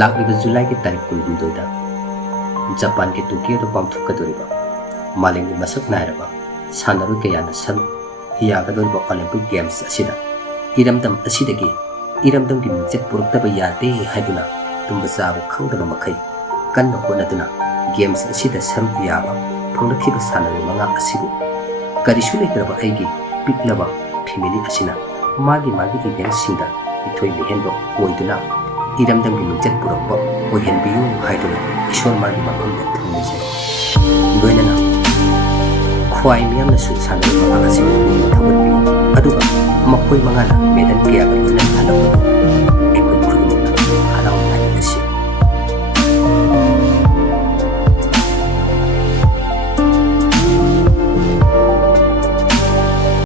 लाक्लिबा जुलाई की तारीख 12 दा जापान के टोक्यो दा पांथोकदोरिबा मालेंगी मसक नायरबा सानरु कयाना सर यागदोरिबा ओलंपिक गेम्स असिदा इरमदम असिदगी इरमदम की मिंचत पुरक्तबा यादे हाइदुना तुंबा चाबा खंगदबा मखै कन्ना होनदुना गेम्स असिदा सर याबा फंगलखिबा सानरु मंगा असिबु करिसु लेत्रबा आइगी पिकलबा फैमिली असिना मागी इवेंट सिंदा इथोय लिहेनबो ओइदुना इरमदम की मिंचत पुरक्बा ओइहेनबियु हाइदुना ईश्वर मागी मफमदा थंगनिजे लोइनना ख्वाई मियामना सु सानरु मंगा असिबु थगतबि अदुगा मखोय मंगाना मेडल कयागा लोइना हलबो